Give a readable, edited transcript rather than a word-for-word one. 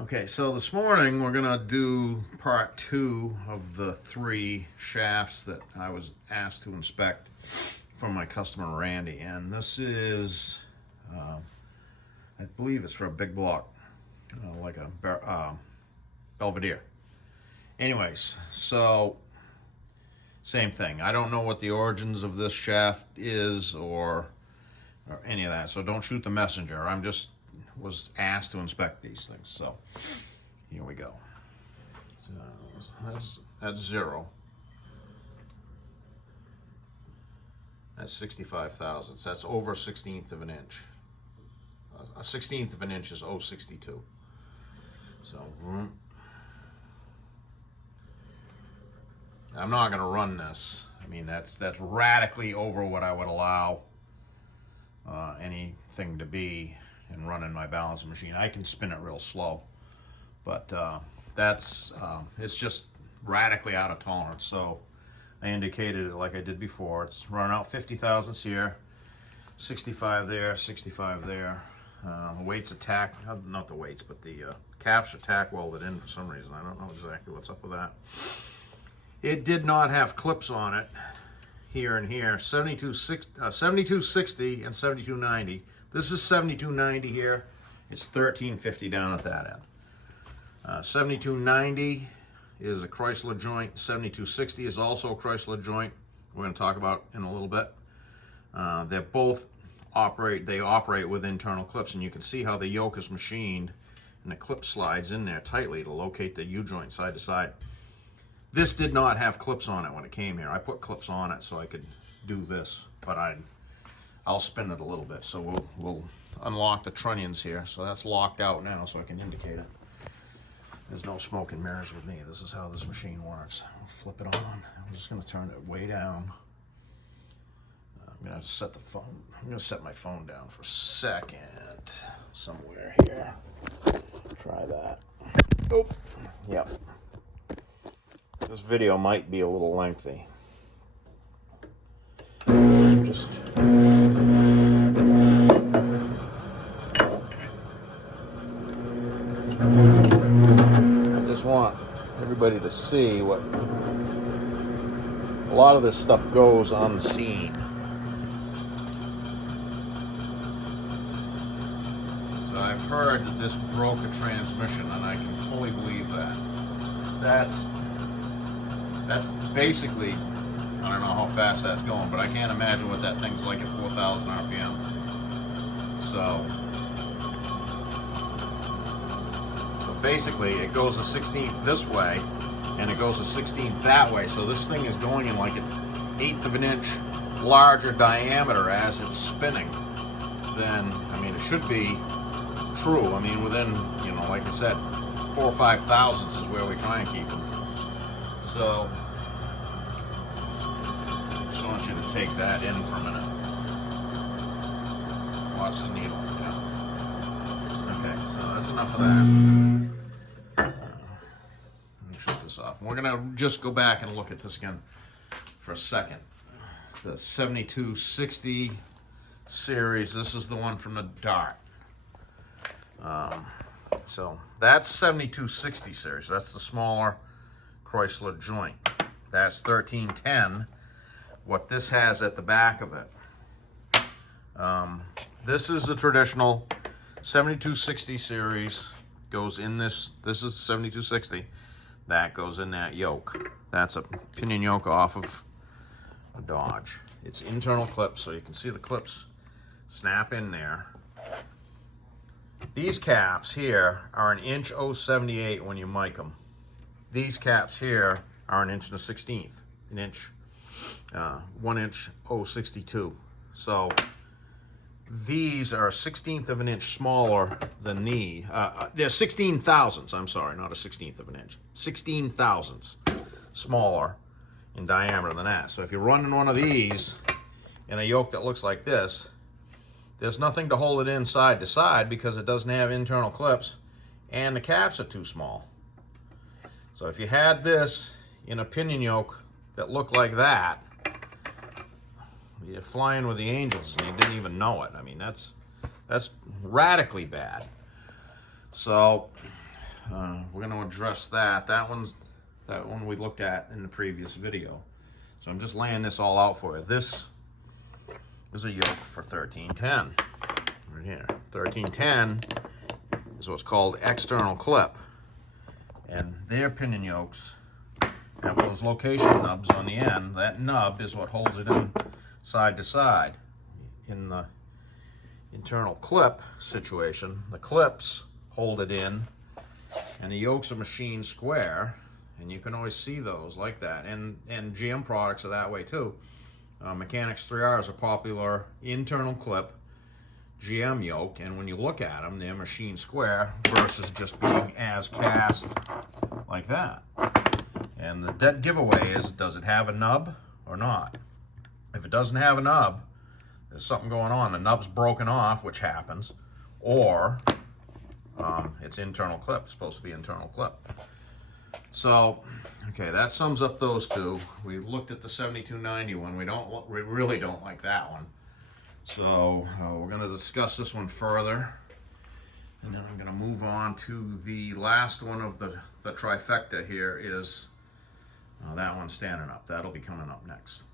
Okay, so this morning we're gonna do part 2 of the 3 shafts that I was asked to inspect from my customer Randy, and this is, I believe it's for a big block, like a Belvedere. Anyways, so same thing. I don't know what the origins of this shaft is or any of that, so don't shoot the messenger. I'm just was asked to inspect these things, so here we go. So that's 0. That's 65 thousandths. That's over a 16th of an inch. A 16th of an inch is 0.62. So I'm not going to run this. I mean, that's radically over what I would allow anything to be and running my balancing machine. I can spin it real slow, but it's just radically out of tolerance. So I indicated it like I did before. It's running out 50 thousandths here, 65 there, 65 there. The weights attack, not the weights, but the caps are tack welded in for some reason. I don't know exactly what's up with that. It did not have clips on it here and here. 7260 and 7290. This is 7290 here. It's 1350 down at that end. 7290 is a Chrysler joint. 7260 is also a Chrysler joint. We're going to talk about in a little bit. They both operate with internal clips, and you can see how the yoke is machined and the clip slides in there tightly to locate the U-joint side to side. This did not have clips on it when it came here. I put clips on it so I could do this, but I'll spin it a little bit. So we'll unlock the trunnions here. So that's locked out now, so I can indicate it. There's no smoke and mirrors with me. This is how this machine works. I'll flip it on. I'm just going to turn it way down. I'm going to set the phone. I'm going to set my phone down for a second. Somewhere here. Try that. Oh, yep. This video might be a little lengthy. Just I just want everybody to see what a lot of this stuff goes on the scene. So I've heard that this broke a transmission, and I can fully believe that. That's basically, I don't know how fast that's going, but I can't imagine what that thing's like at 4,000 RPM. So basically it goes a 16th this way and it goes a 16th that way. So this thing is going in like an 1/8 of an inch larger diameter as it's spinning. Then, I mean, it should be true. I mean, within, like I said, 4 or 5 thousandths is where we try and keep them. So, just want you to take that in for a minute. Watch the needle, yeah. Okay, so that's enough of that. Let me shut this off. We're gonna just go back and look at this again for a second. The 7260 series, this is the one from the Dart. So that's 7260 series, that's the smaller Chrysler joint. That's 1310. What this has at the back of it. This is the traditional 7260 series. Goes in this. This is 7260. That goes in that yoke. That's a pinion yoke off of a Dodge. It's internal clips, so you can see the clips snap in there. These caps here are 1 inch 0.78 when you mic them. These caps here are 1 inch and a 16th, 1 inch 0.62. So these are a 16th of an inch smaller than these. They're 16 thousandths, I'm sorry, not a 16th of an inch. 16 thousandths smaller in diameter than that. So if you're running one of these in a yoke that looks like this, there's nothing to hold it in side to side because it doesn't have internal clips and the caps are too small. So if you had this in a pinion yoke that looked like that, you're flying with the angels and you didn't even know it. I mean, that's radically bad. So we're going to address that. That one we looked at in the previous video. So I'm just laying this all out for you. This is a yoke for 1310. Right here. 1310 is what's called external clip. And their pinion yokes have those location nubs on the end. That nub is what holds it in side to side. In the internal clip situation, the clips hold it in, and the yokes are machined square, and you can always see those like that. And GM products are that way too. Mechanics 3R is a popular internal clip GM yoke, and when you look at them, they're machined square versus just being as cast like that. And the dead giveaway is, does it have a nub or not? If it doesn't have a nub, there's something going on. The nub's broken off, which happens, or it's internal clip. It's supposed to be internal clip. So, okay, that sums up those two. We looked at the 7290 one. We really don't like that one. So we're going to discuss this one further, and then I'm going to move on to the last one of the trifecta here is that one standing up. That'll be coming up next.